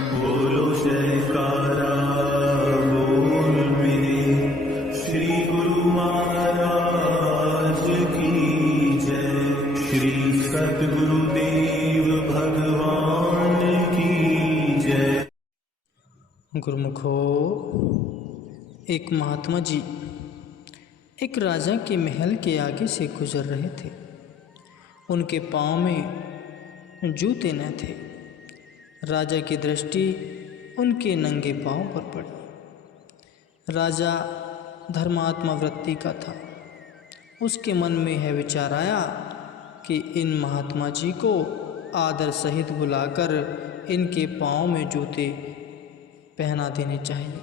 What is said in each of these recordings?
बोलो जयकारा बोल मेरे श्री गुरु महाराज की जय। श्री सद्गुरुदेव भगवान की जय। गुरुमुखो, एक महात्मा जी एक राजा के महल के आगे से गुजर रहे थे। उनके पाँव में जूते न थे। राजा की दृष्टि उनके नंगे पाँव पर पड़ी। राजा धर्मात्मा वृत्ति का था। उसके मन में यह विचार आया कि इन महात्मा जी को आदर सहित बुलाकर इनके पाँव में जूते पहना देने चाहिए,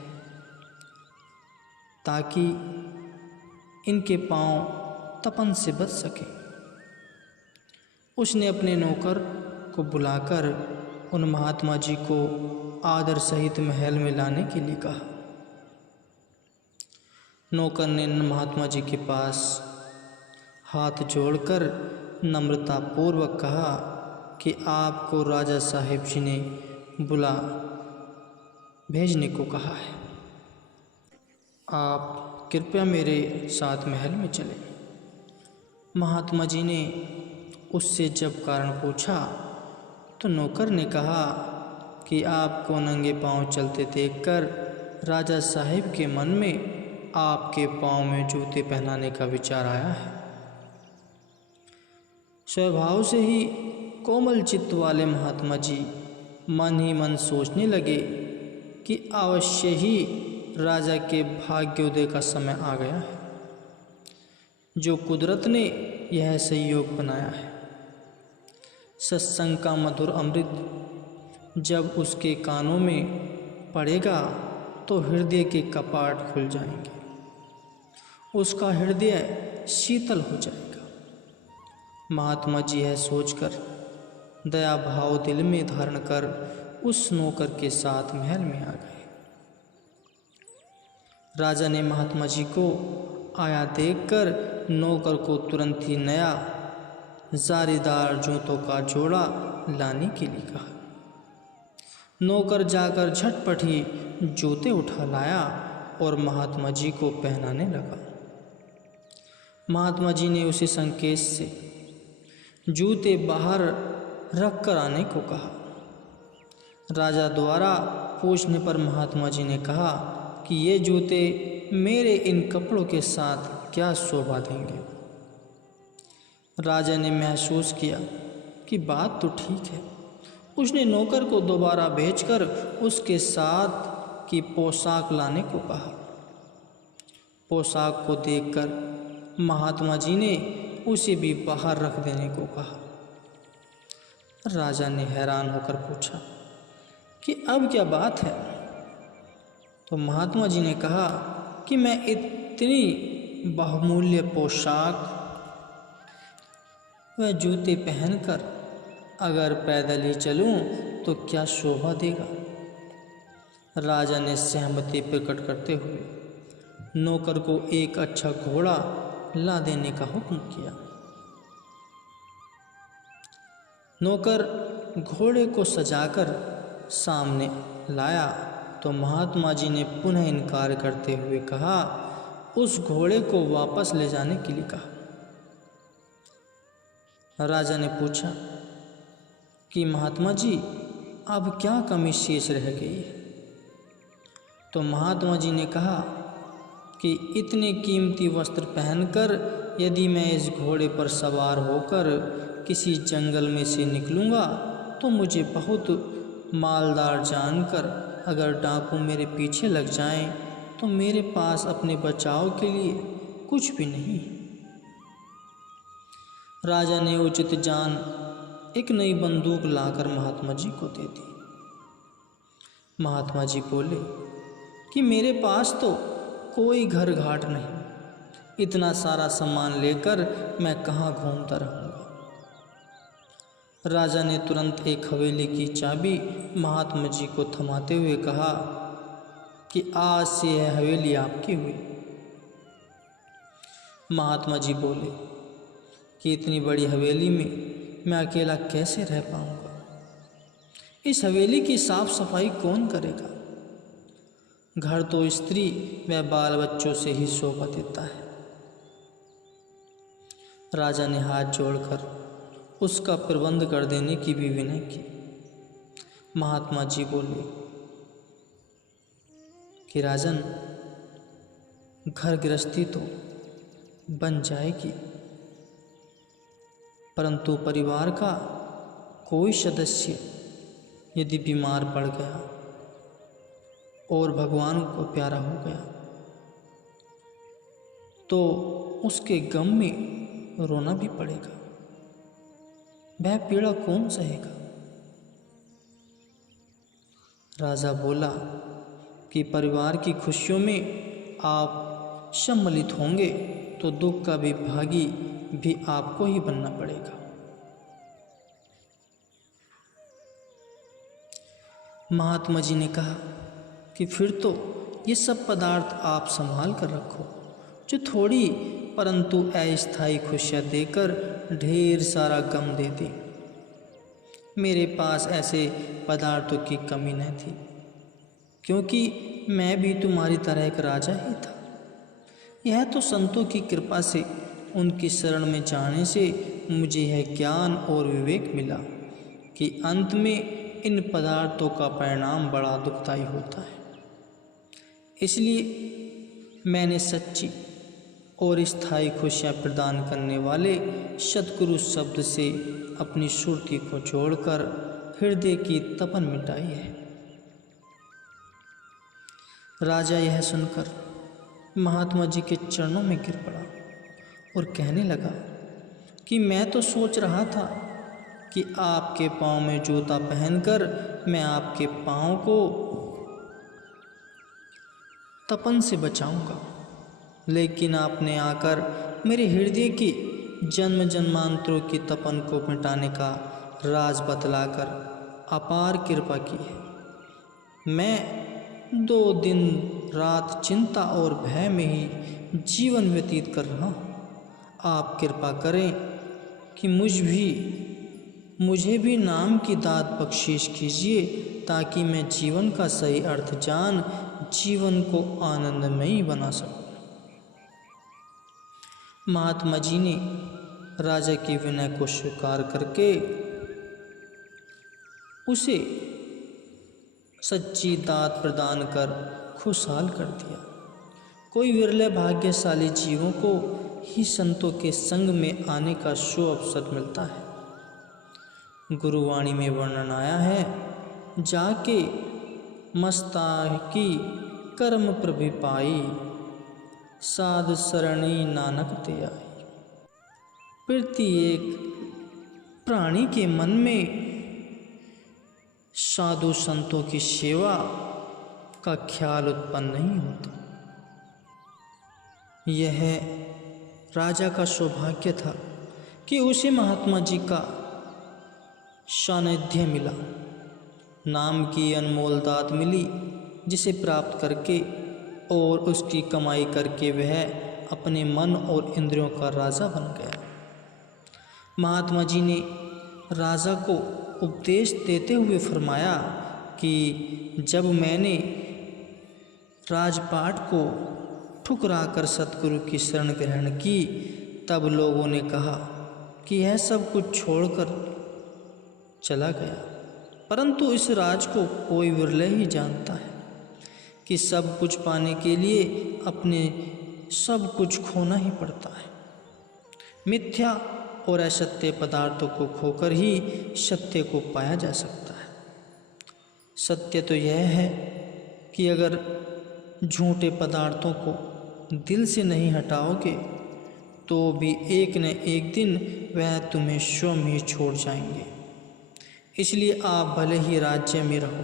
ताकि इनके पाँव तपन से बच सके। उसने अपने नौकर को बुलाकर उन महात्मा जी को आदर सहित महल में लाने के लिए कहा। नौकर ने महात्मा जी के पास हाथ जोड़कर नम्रतापूर्वक कहा कि आपको राजा साहिब जी ने बुला भेजने को कहा है। आप कृपया मेरे साथ महल में चलें। महात्मा जी ने उससे जब कारण पूछा तो नौकर ने कहा कि आपको नंगे पांव चलते देखकर राजा साहिब के मन में आपके पांव में जूते पहनाने का विचार आया है। स्वभाव से ही कोमल चित्त वाले महात्मा जी मन ही मन सोचने लगे कि अवश्य ही राजा के भाग्योदय का समय आ गया है, जो कुदरत ने यह संयोग बनाया है। सत्संग का मधुर अमृत जब उसके कानों में पड़ेगा तो हृदय के कपाट खुल जाएंगे, उसका हृदय शीतल हो जाएगा। महात्मा जी यह सोचकर दया भाव दिल में धारण कर उस नौकर के साथ महल में आ गए। राजा ने महात्मा जी को आया देखकर नौकर को तुरंत ही नया जारीदार जूतों का जोड़ा लाने के लिए कहा। नौकर जाकर झटपट ही जूते उठा लाया और महात्मा जी को पहनाने लगा। महात्मा जी ने उसी संकेत से जूते बाहर रख कर आने को कहा। राजा द्वारा पूछने पर महात्मा जी ने कहा कि ये जूते मेरे इन कपड़ों के साथ क्या शोभा देंगे। राजा ने महसूस किया कि बात तो ठीक है। उसने नौकर को दोबारा भेजकर उसके साथ की पोशाक लाने को कहा। पोशाक को देखकर महात्मा जी ने उसे भी बाहर रख देने को कहा। राजा ने हैरान होकर पूछा कि अब क्या बात है। तो महात्मा जी ने कहा कि मैं इतनी बहुमूल्य पोशाक व जूते पहनकर अगर पैदल ही चलूं तो क्या शोभा देगा। राजा ने सहमति प्रकट करते हुए नौकर को एक अच्छा घोड़ा ला देने का हुक्म किया। नौकर घोड़े को सजाकर सामने लाया तो महात्मा जी ने पुनः इनकार करते हुए कहा, उस घोड़े को वापस ले जाने के लिए कहा। राजा ने पूछा कि महात्मा जी अब क्या कमी शेष रह गई है। तो महात्मा जी ने कहा कि इतने कीमती वस्त्र पहनकर यदि मैं इस घोड़े पर सवार होकर किसी जंगल में से निकलूँगा तो मुझे बहुत मालदार जानकर अगर डाकू मेरे पीछे लग जाएं तो मेरे पास अपने बचाव के लिए कुछ भी नहीं। राजा ने उचित जान एक नई बंदूक लाकर महात्मा जी को दे दी। महात्मा जी बोले कि मेरे पास तो कोई घर घाट नहीं, इतना सारा सामान लेकर मैं कहाँ घूमता रहूँगा। राजा ने तुरंत एक हवेली की चाबी महात्मा जी को थमाते हुए कहा कि आज से यह हवेली आपकी हुई। महात्मा जी बोले कि इतनी बड़ी हवेली में मैं अकेला कैसे रह पाऊँगा। इस हवेली की साफ सफाई कौन करेगा? घर तो स्त्री व बाल बच्चों से ही शोभा देता है। राजा ने हाथ जोड़कर उसका प्रबंध कर देने की भी विनय की। महात्मा जी बोले कि राजन, घर गृहस्थी तो बन जाएगी, परंतु परिवार का कोई सदस्य यदि बीमार पड़ गया और भगवान को प्यारा हो गया तो उसके गम में रोना भी पड़ेगा। वह पीड़ा कौन सहेगा? राजा बोला कि परिवार की खुशियों में आप सम्मिलित होंगे तो दुख का भी भागी भी आपको ही बनना पड़ेगा। महात्मा जी ने कहा कि फिर तो ये सब पदार्थ आप संभाल कर रखो, जो थोड़ी परंतु अस्थायी खुशियाँ देकर ढेर सारा गम दे दे। मेरे पास ऐसे पदार्थों की कमी न थी, क्योंकि मैं भी तुम्हारी तरह एक राजा ही था। यह तो संतों की कृपा से, उनकी शरण में जाने से मुझे यह ज्ञान और विवेक मिला कि अंत में इन पदार्थों का परिणाम बड़ा दुखदायी होता है। इसलिए मैंने सच्ची और स्थायी खुशियाँ प्रदान करने वाले सद्गुरु शब्द से अपनी सुरती को जोड़कर हृदय की तपन मिटाई है। राजा यह सुनकर महात्मा जी के चरणों में गिर पड़ा और कहने लगा कि मैं तो सोच रहा था कि आपके पाँव में जूता पहनकर मैं आपके पाँव को तपन से बचाऊंगा, लेकिन आपने आकर मेरे हृदय की जन्म जन्मांतरों की तपन को मिटाने का राज बतलाकर अपार कृपा की है। मैं 2 दिन रात चिंता और भय में ही जीवन व्यतीत कर रहा हूँ। आप कृपा करें कि मुझे भी नाम की दात बख्शीश कीजिए, ताकि मैं जीवन का सही अर्थ जान जीवन को आनंदमयी बना सकूं। महात्मा जी ने राजा के विनय को स्वीकार करके उसे सच्ची दात प्रदान कर खुशहाल कर दिया। कोई विरले भाग्यशाली जीवों को ही संतों के संग में आने का शो अवसर मिलता है। गुरुवाणी में वर्णन आया है, जाके मस्ताकी कर्म प्रभि पाई, साध सरणी नानक ते आई। प्रत्येक प्राणी के मन में साधु संतों की सेवा का ख्याल उत्पन्न नहीं होता। यह राजा का सौभाग्य था कि उसे महात्मा जी का सानिध्य मिला, नाम की अनमोल दात मिली, जिसे प्राप्त करके और उसकी कमाई करके वह अपने मन और इंद्रियों का राजा बन गया। महात्मा जी ने राजा को उपदेश देते हुए फरमाया कि जब मैंने राजपाट को ठुकराकर सतगुरु की शरण ग्रहण की, तब लोगों ने कहा कि यह सब कुछ छोड़कर चला गया, परंतु इस राज को कोई विरले ही जानता है कि सब कुछ पाने के लिए अपने सब कुछ खोना ही पड़ता है। मिथ्या और असत्य पदार्थों को खोकर ही सत्य को पाया जा सकता है। सत्य तो यह है कि अगर झूठे पदार्थों को दिल से नहीं हटाओगे तो भी एक न एक दिन वह तुम्हें स्वयं ही छोड़ जाएंगे। इसलिए आप भले ही राज्य में रहो,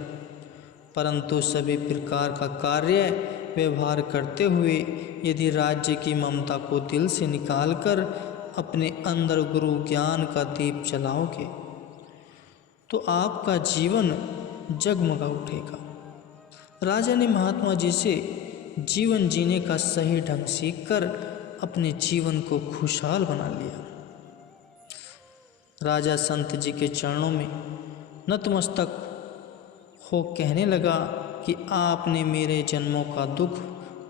परंतु सभी प्रकार का कार्य व्यवहार करते हुए यदि राज्य की ममता को दिल से निकालकर अपने अंदर गुरु ज्ञान का दीप जलाओगे तो आपका जीवन जगमगा उठेगा। राजा ने महात्मा जी से जीवन जीने का सही ढंग सीखकर अपने जीवन को खुशहाल बना लिया। राजा संत जी के चरणों में नतमस्तक हो कहने लगा कि आपने मेरे जन्मों का दुख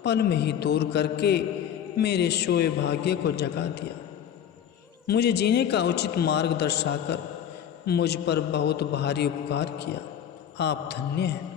पल में ही दूर करके मेरे सोए भाग्य को जगा दिया। मुझे जीने का उचित मार्ग दर्शाकर मुझ पर बहुत भारी उपकार किया। आप धन्य हैं।